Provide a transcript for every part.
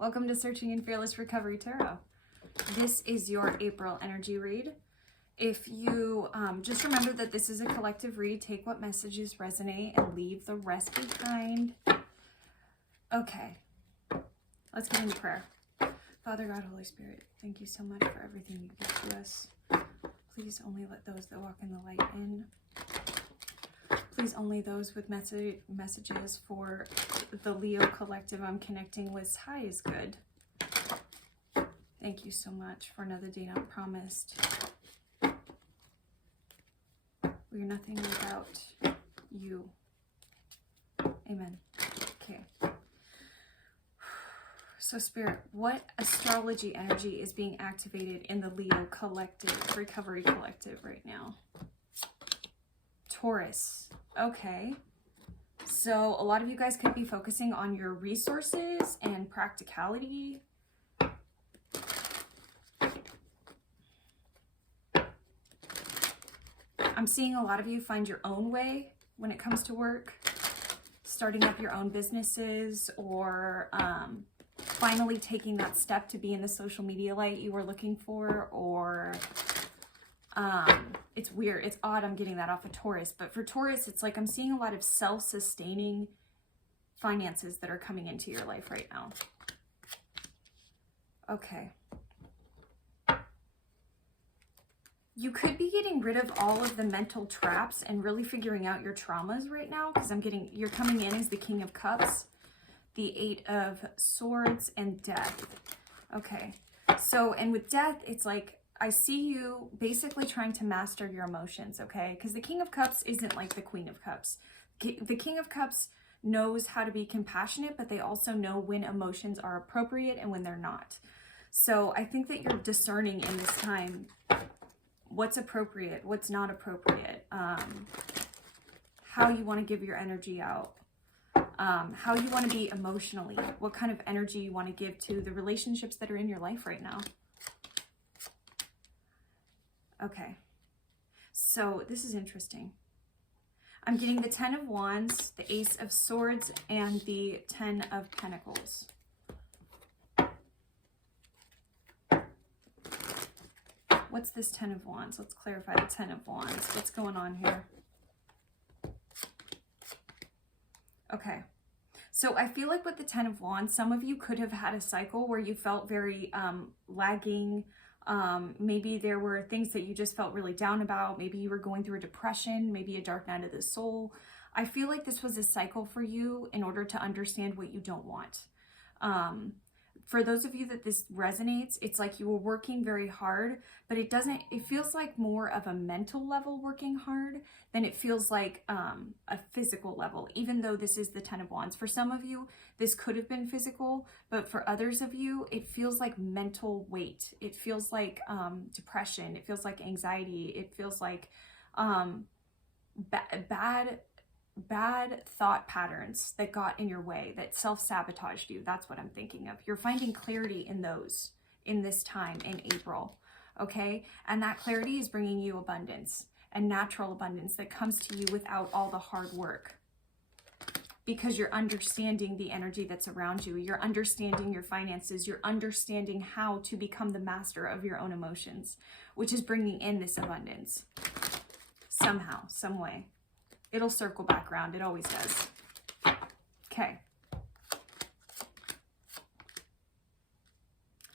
Welcome to Searching in Fearless Recovery Tarot. This is your April energy read. If you just remember that this is a collective read, take what messages resonate and leave the rest behind. Okay, let's get into prayer. Father God, Holy Spirit, thank you so much for everything you give to us. Please only let those that walk in the light in. Please only those with messages for the Leo collective I'm connecting with. High is good. Thank you so much for another day not promised. We are nothing without you. Amen. Okay. So Spirit, what astrology energy is being activated in the Leo collective, recovery collective right now? Taurus. Okay. So a lot of you guys could be focusing on your resources and practicality. I'm seeing a lot of you find your own way when it comes to work, starting up your own businesses, or finally taking that step to be in the social media light you were looking for, or it's weird, it's odd I'm getting that off of Taurus, but for Taurus, it's like I'm seeing a lot of self-sustaining finances that are coming into your life right now. Okay. You could be getting rid of all of the mental traps and really figuring out your traumas right now, because I'm getting, you're coming in as the King of Cups, the Eight of Swords, and Death. Okay. So, and with Death, it's like, I see you basically trying to master your emotions, okay? Because the King of Cups isn't like the Queen of Cups. The King of Cups knows how to be compassionate, but they also know when emotions are appropriate and when they're not. So I think that you're discerning in this time what's appropriate, what's not appropriate, how you want to give your energy out, how you want to be emotionally, what kind of energy you want to give to the relationships that are in your life right now. Okay, so this is interesting. I'm getting the 10 of Wands, the Ace of Swords, and the 10 of Pentacles. What's this 10 of Wands? Let's clarify the 10 of Wands. What's going on here? Okay. So I feel like with the 10 of Wands, some of you could have had a cycle where you felt very lagging. Maybe there were things that you just felt really down about. Maybe you were going through a depression, maybe a dark night of the soul. I feel like this was a cycle for you in order to understand what you don't want. For those of you that this resonates, it's like you were working very hard, but it feels like more of a mental level working hard than it feels like a physical level, even though this is the 10 of Wands. For some of you, this could have been physical, but for others of you, it feels like mental weight. It feels like depression. It feels like anxiety. It feels like bad thought patterns that got in your way, that self-sabotaged you. That's what I'm thinking of. You're finding clarity in those in this time in April, okay? And that clarity is bringing you abundance and natural abundance that comes to you without all the hard work, because you're understanding the energy that's around you. You're understanding your finances. You're understanding how to become the master of your own emotions, which is bringing in this abundance somehow, some way. It'll circle back around. It always does. Okay.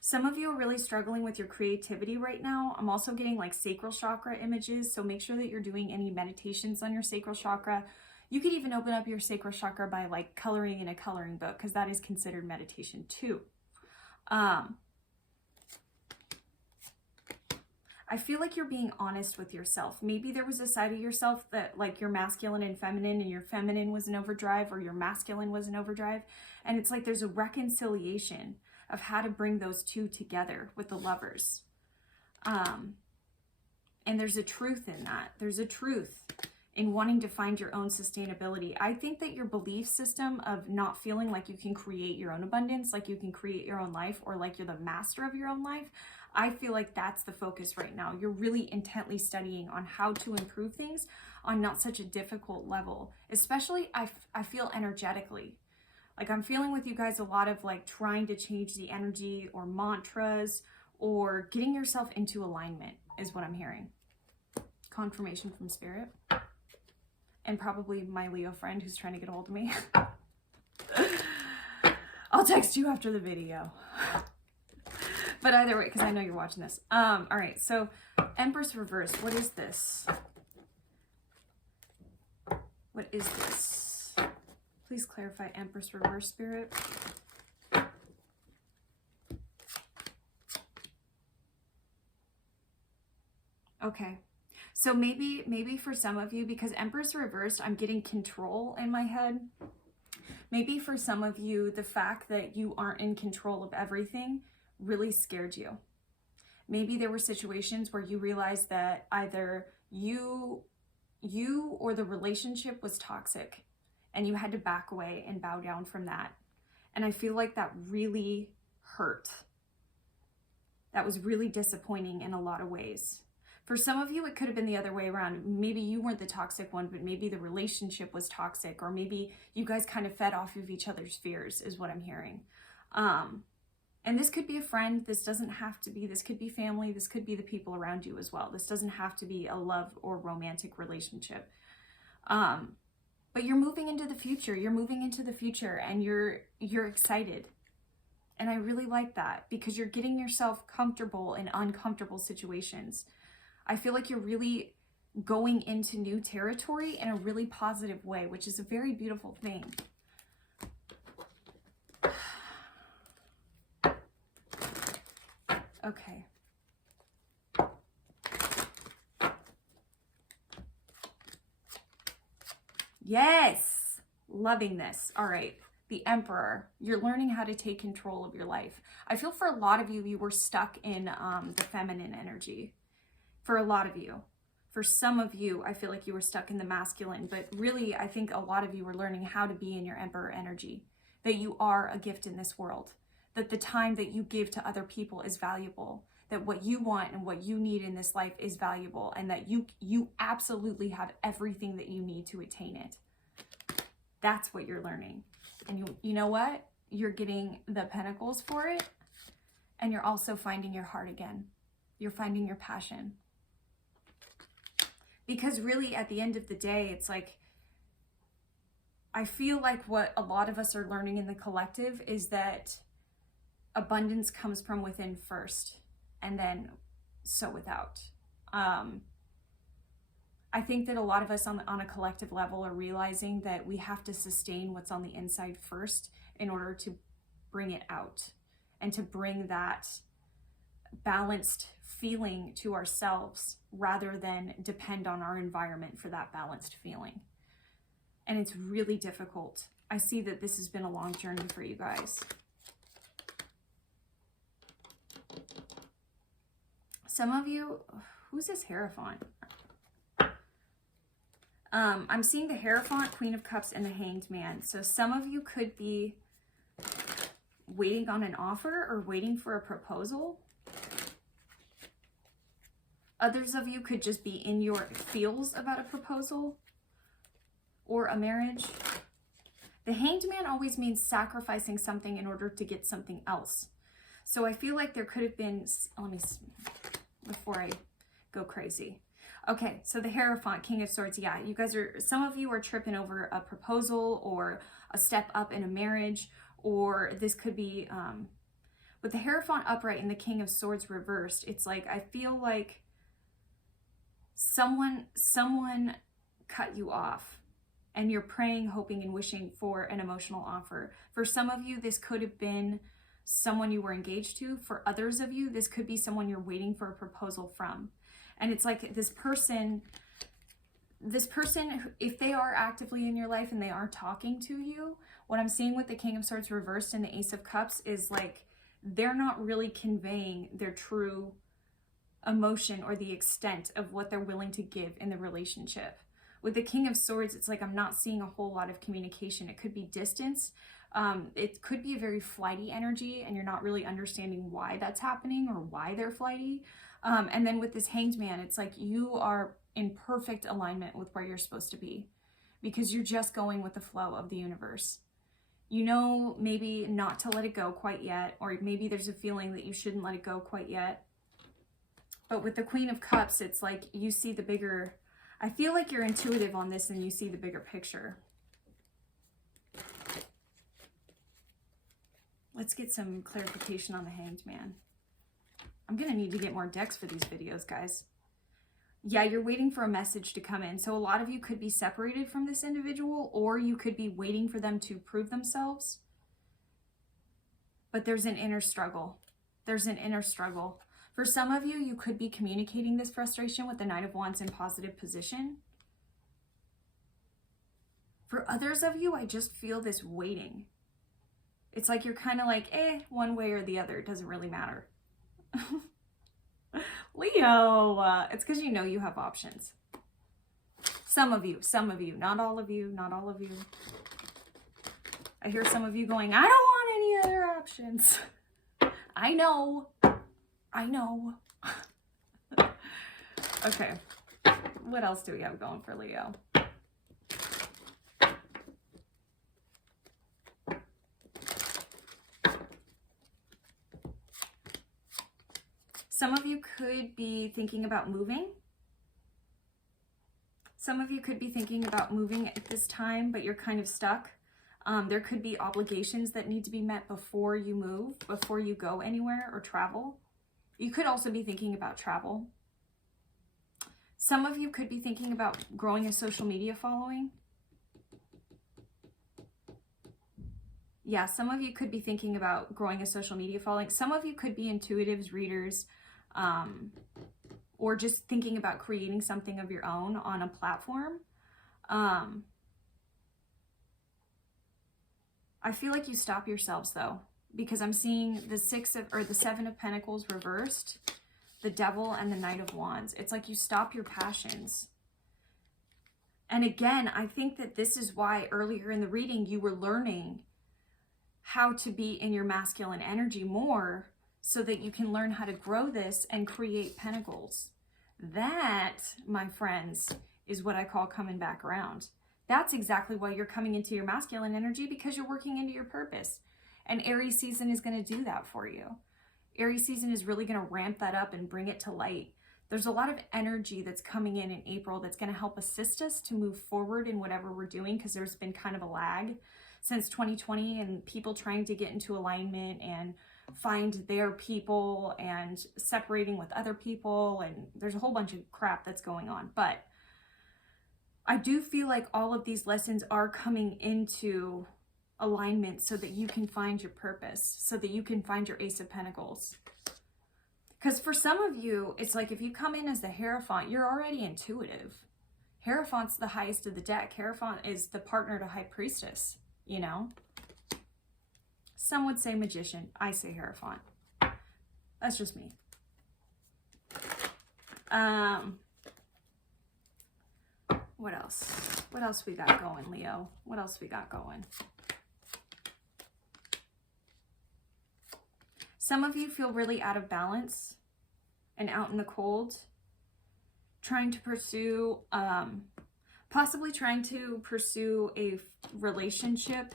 Some of you are really struggling with your creativity right now. I'm also getting like sacral chakra images. So make sure that you're doing any meditations on your sacral chakra. You could even open up your sacral chakra by like coloring in a coloring book, because that is considered meditation too. I feel like you're being honest with yourself. Maybe there was a side of yourself that like you're masculine and feminine, and your feminine was in overdrive, or your masculine was in overdrive. And it's like there's a reconciliation of how to bring those two together with the lovers. And there's a truth in that. There's a truth in wanting to find your own sustainability. I think that your belief system of not feeling like you can create your own abundance, like you can create your own life, or like you're the master of your own life, I feel like that's the focus right now. You're really intently studying on how to improve things on not such a difficult level, especially I feel energetically. Like I'm feeling with you guys a lot of like trying to change the energy or mantras or getting yourself into alignment is what I'm hearing. Confirmation from Spirit. And probably my Leo friend who's trying to get a hold of me. I'll text you after the video. But either way, because I know you're watching this. All right, so Empress reverse. What is this? What is this? Please clarify Empress reverse, Spirit. Okay. So maybe for some of you, because Empress reversed, I'm getting control in my head. Maybe for some of you, the fact that you aren't in control of everything really scared you. Maybe there were situations where you realized that either you or the relationship was toxic and you had to back away and bow down from that. And I feel like that really hurt. That was really disappointing in a lot of ways. For some of you, it could have been the other way around. Maybe you weren't the toxic one, but maybe the relationship was toxic, or maybe you guys kind of fed off of each other's fears is what I'm hearing. And this could be a friend. This doesn't have to be. This could be family. This could be the people around you as well. This doesn't have to be a love or romantic relationship. But you're moving into the future. You're moving into the future and you're excited. And I really like that because you're getting yourself comfortable in uncomfortable situations. I feel like you're really going into new territory in a really positive way, which is a very beautiful thing. Okay. Yes, loving this. All right. The Emperor, you're learning how to take control of your life. I feel for a lot of you, you were stuck in the feminine energy. For a lot of you. For some of you, I feel like you were stuck in the masculine, but really, I think a lot of you were learning how to be in your Emperor energy, that you are a gift in this world, that the time that you give to other people is valuable, that what you want and what you need in this life is valuable, and that you absolutely have everything that you need to attain it. That's what you're learning. And you know what? You're getting the pentacles for it, and you're also finding your heart again. You're finding your passion. Because really, at the end of the day, it's like, I feel like what a lot of us are learning in the collective is that abundance comes from within first, and then so without. I think that a lot of us on a collective level are realizing that we have to sustain what's on the inside first in order to bring it out and to bring that balanced feeling to ourselves rather than depend on our environment for that balanced feeling. And it's really difficult. I see that this has been a long journey for you guys. Some of you, who's this Hierophant? I'm seeing the Hierophant, Queen of Cups, and the Hanged Man. So some of you could be waiting on an offer or waiting for a proposal. Others of you could just be in your feels about a proposal or a marriage. The Hanged Man always means sacrificing something in order to get something else. So I feel like there could have been, let me see, before I go crazy. Okay, so the Hierophant, King of Swords, yeah, you guys are, some of you are tripping over a proposal or a step up in a marriage, or this could be, with the Hierophant upright and the King of Swords reversed, it's like, I feel like someone cut you off and you're praying, hoping, and wishing for an emotional offer. For some of you, this could have been someone you were engaged to. For others of you, this could be someone you're waiting for a proposal from. And it's like this person, if they are actively in your life and they are talking to you, what I'm seeing with the King of Swords reversed and the Ace of Cups is like, they're not really conveying their true emotion or the extent of what they're willing to give in the relationship. With the King of Swords, it's like I'm not seeing a whole lot of communication. It could be distance. It could be a very flighty energy and you're not really understanding why that's happening or why they're flighty. And then with this Hanged Man, it's like you are in perfect alignment with where you're supposed to be because you're just going with the flow of the universe. You know, maybe not to let it go quite yet, or maybe there's a feeling that you shouldn't let it go quite yet. But with the Queen of Cups, it's like you see the bigger, I feel like you're intuitive on this and you see the bigger picture. Let's get some clarification on the Hanged Man. I'm going to need to get more decks for these videos, guys. Yeah, you're waiting for a message to come in. So a lot of you could be separated from this individual, or you could be waiting for them to prove themselves. But there's an inner struggle. There's an inner struggle. For some of you, you could be communicating this frustration with the Knight of Wands in positive position. For others of you, I just feel this waiting. It's like you're kind of like, one way or the other. It doesn't really matter. Leo, it's because you know you have options. Some of you, not all of you, not all of you. I hear some of you going, I don't want any other options. I know. Okay, what else do we have going for Leo? Some of you could be thinking about moving. Some of you could be thinking about moving at this time, but you're kind of stuck. There could be obligations that need to be met before you move, before you go anywhere or travel. You could also be thinking about travel. Some of you could be thinking about growing a social media following. Yeah, some of you could be thinking about growing a social media following. Some of you could be intuitives, readers, or just thinking about creating something of your own on a platform. I feel like you stop yourselves though, because I'm seeing the Seven of Pentacles reversed, the Devil, and the Knight of Wands. It's like you stop your passions. And again, I think that this is why earlier in the reading you were learning how to be in your masculine energy more, so that you can learn how to grow this and create pentacles. That, my friends, is what I call coming back around. That's exactly why you're coming into your masculine energy, because you're working into your purpose. And Aries season is going to do that for you. Aries season is really going to ramp that up and bring it to light. There's a lot of energy that's coming in April that's going to help assist us to move forward in whatever we're doing, because there's been kind of a lag since 2020 and people trying to get into alignment and find their people and separating with other people, and there's a whole bunch of crap that's going on. But I do feel like all of these lessons are coming into alignment so that you can find your purpose, so that you can find your Ace of Pentacles. Because for some of you, it's like if you come in as the Hierophant, you're already intuitive. Hierophant's the highest of the deck. Hierophant is the partner to High Priestess, you know? Some would say Magician. I say Hierophant. That's just me. What else? What else we got going, Leo? What else we got going? Some of you feel really out of balance and out in the cold, trying to pursue, possibly trying to pursue a relationship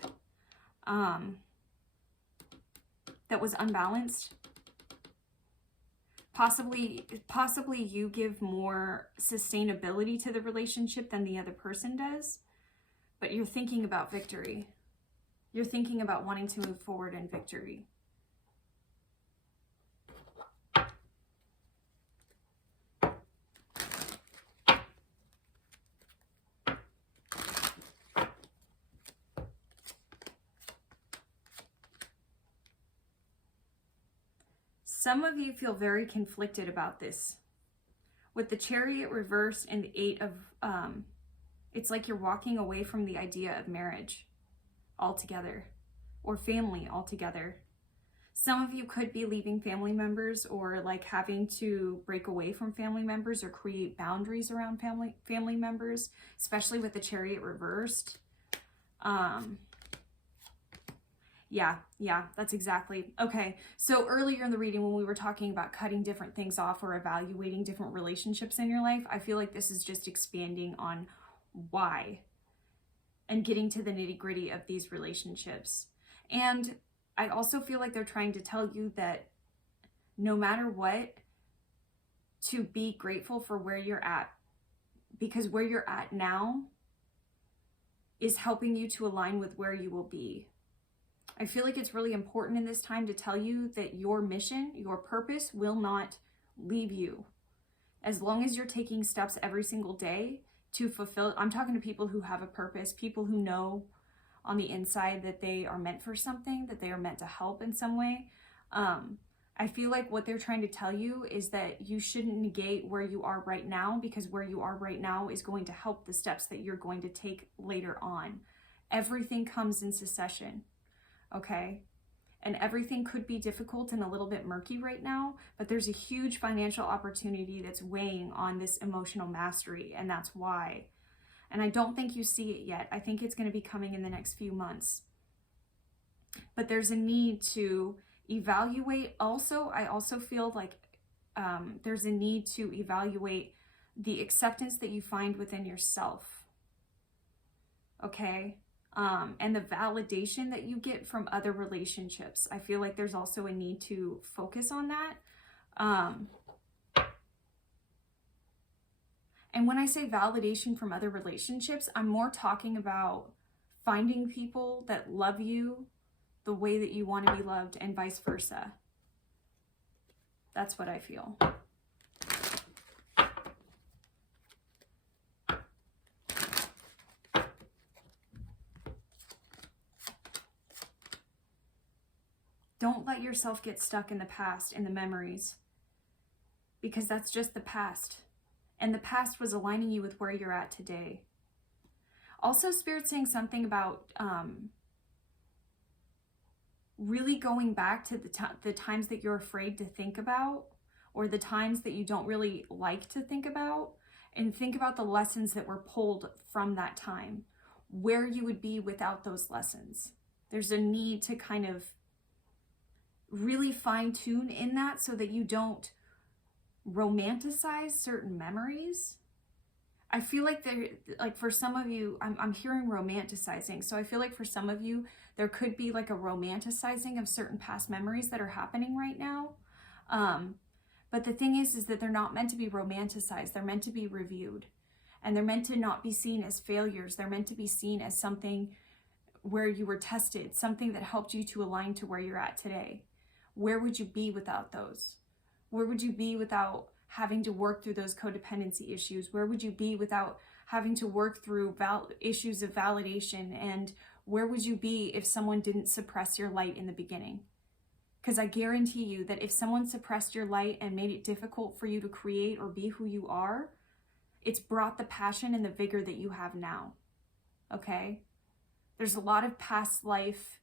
that was unbalanced. Possibly you give more sustainability to the relationship than the other person does, but you're thinking about victory. You're thinking about wanting to move forward in victory. Some of you feel very conflicted about this. With the Chariot reversed and the Eight of, it's like you're walking away from the idea of marriage altogether, or family altogether. Some of you could be leaving family members, or like having to break away from family members or create boundaries around family members, especially with the Chariot reversed. Yeah, that's exactly. Okay, so earlier in the reading when we were talking about cutting different things off or evaluating different relationships in your life, I feel like this is just expanding on why. and getting to the nitty-gritty of these relationships. And I also feel like they're trying to tell you that no matter what, to be grateful for where you're at, because where you're at now is helping you to align with where you will be. I feel like it's really important in this time to tell you that your mission, your purpose will not leave you. As long as you're taking steps every single day to fulfill, I'm talking to people who have a purpose, people who know on the inside that they are meant for something, that they are meant to help in some way. I feel like what they're trying to tell you is that you shouldn't negate where you are right now, because where you are right now is going to help the steps that you're going to take later on. Everything comes in succession, okay? And everything could be difficult and a little bit murky right now, but there's a huge financial opportunity that's weighing on this emotional mastery, and that's why. And I don't think you see it yet. I think it's going to be coming in the next few months. But there's a need to evaluate. Also, I also feel like there's a need to evaluate the acceptance that you find within yourself, okay? And the validation that you get from other relationships. I feel like there's also a need to focus on that. And when I say validation from other relationships, I'm more talking about finding people that love you the way that you want to be loved, and vice versa. That's what I feel. Don't let yourself get stuck in the past, in the memories, because that's just the past. And the past was aligning you with where you're at today. Also, Spirit's saying something about really going back to the times that you're afraid to think about, or the times that you don't really like to think about, and think about the lessons that were pulled from that time, where you would be without those lessons. There's a need to kind of really fine tune in that so that you don't romanticize certain memories. I feel like for some of you, I'm hearing romanticizing. So I feel like for some of you, there could be like a romanticizing of certain past memories that are happening right now. But the thing is that they're not meant to be romanticized. They're meant to be reviewed, and they're meant to not be seen as failures. They're meant to be seen as something where you were tested, something that helped you to align to where you're at today. Where would you be without those? Where would you be without having to work through those codependency issues? Where would you be without having to work through issues of validation? And where would you be if someone didn't suppress your light in the beginning? Because I guarantee you that if someone suppressed your light and made it difficult for you to create or be who you are, it's brought the passion and the vigor that you have now, okay? There's a lot of past life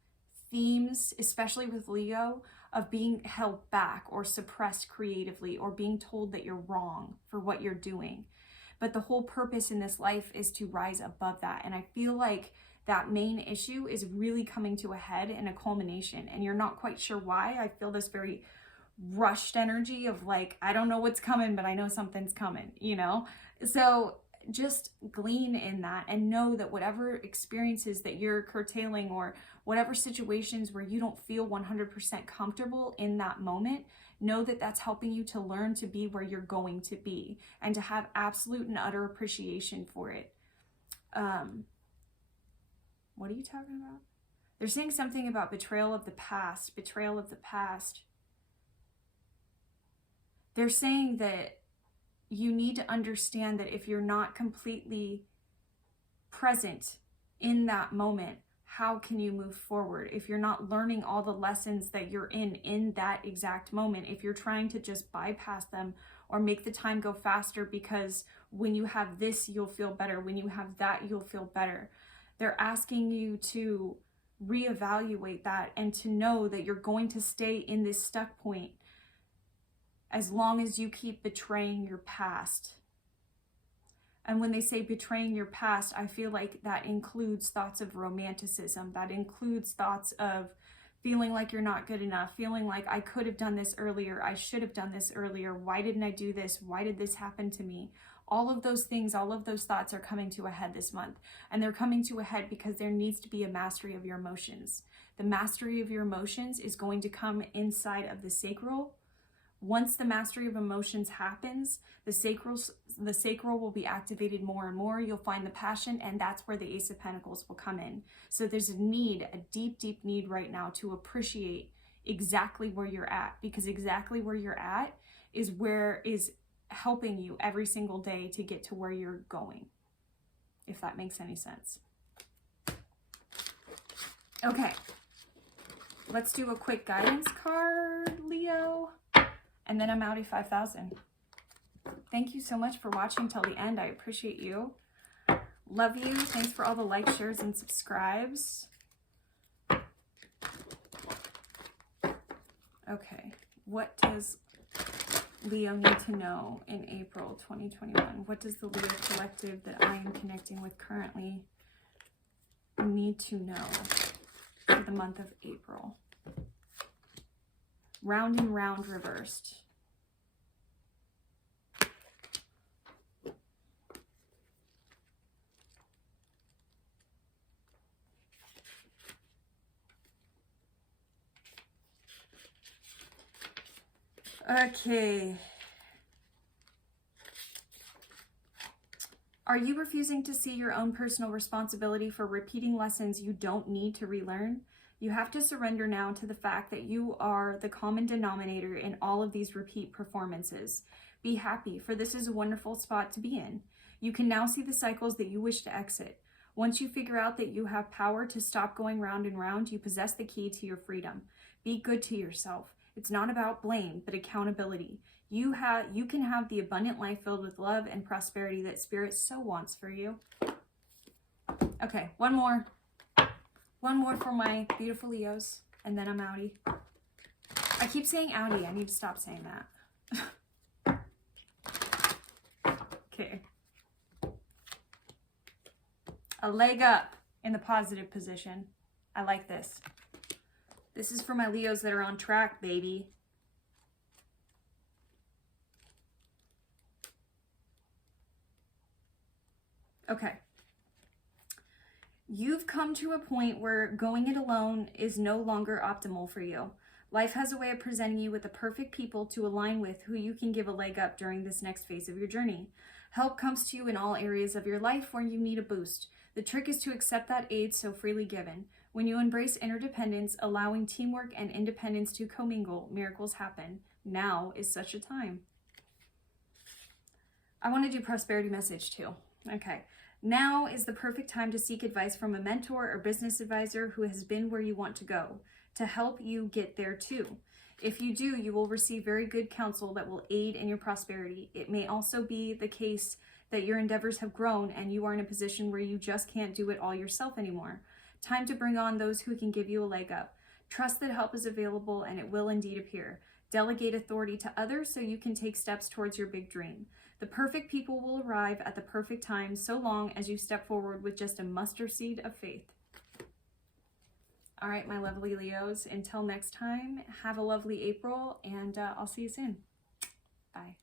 themes, especially with Leo, of being held back or suppressed creatively, or being told that you're wrong for what you're doing. But the whole purpose in this life is to rise above that. And I feel like that main issue is really coming to a head and a culmination, and you're not quite sure why. I feel this very rushed energy of like, I don't know what's coming, but I know something's coming, you know? So just glean in that and know that whatever experiences that you're curtailing, or whatever situations where you don't feel 100% comfortable in that moment, know that that's helping you to learn to be where you're going to be, and to have absolute and utter appreciation for it. What are you talking about? They're saying something about betrayal of the past, betrayal of the past. They're saying that you need to understand that if you're not completely present in that moment, how can you move forward? If you're not learning all the lessons that you're in that exact moment, if you're trying to just bypass them or make the time go faster because when you have this, you'll feel better. When you have that, you'll feel better. They're asking you to reevaluate that and to know that you're going to stay in this stuck point as long as you keep betraying your past. And when they say betraying your past, I feel like that includes thoughts of romanticism. That includes thoughts of feeling like you're not good enough, feeling like I could have done this earlier, I should have done this earlier, why didn't I do this, why did this happen to me? All of those things, all of those thoughts are coming to a head this month. And they're coming to a head because there needs to be a mastery of your emotions. The mastery of your emotions is going to come inside of the sacral. Once the mastery of emotions happens, the sacral will be activated more and more. You'll find the passion, and that's where the Ace of Pentacles will come in. So there's a need, a deep, deep need right now to appreciate exactly where you're at, because exactly where you're at is where is helping you every single day to get to where you're going, if that makes any sense. Okay, let's do a quick guidance card, Leo, and then I'm out at 5,000. Thank you so much for watching till the end. I appreciate you. Love you. Thanks for all the likes, shares, and subscribes. Okay, what does Leo need to know in April 2021? What does the Leo collective that I am connecting with currently need to know for the month of April? Round and round reversed. Okay. Are you refusing to see your own personal responsibility for repeating lessons you don't need to relearn? You have to surrender now to the fact that you are the common denominator in all of these repeat performances. Be happy, for this is a wonderful spot to be in. You can now see the cycles that you wish to exit. Once you figure out that you have power to stop going round and round, you possess the key to your freedom. Be good to yourself. It's not about blame, but accountability. You can have the abundant life filled with love and prosperity that Spirit so wants for you. Okay, one more. One more for my beautiful Leos, and then I'm outie. I keep saying outie. I need to stop saying that. Okay. A leg up in the positive position. I like this. This is for my Leos that are on track, baby. Okay. You've come to a point where going it alone is no longer optimal for you. Life has a way of presenting you with the perfect people to align with who you can give a leg up during this next phase of your journey. Help comes to you in all areas of your life where you need a boost. The trick is to accept that aid so freely given. When you embrace interdependence, allowing teamwork and independence to commingle, miracles happen. Now is such a time. I want to do prosperity message too. Okay. Now is the perfect time to seek advice from a mentor or business advisor who has been where you want to go to help you get there too. If you do, you will receive very good counsel that will aid in your prosperity. It may also be the case that your endeavors have grown and you are in a position where you just can't do it all yourself anymore. Time to bring on those who can give you a leg up. Trust that help is available and it will indeed appear. Delegate authority to others so you can take steps towards your big dream. The perfect people will arrive at the perfect time so long as you step forward with just a mustard seed of faith. All right, my lovely Leos, until next time, have a lovely April, and I'll see you soon. Bye.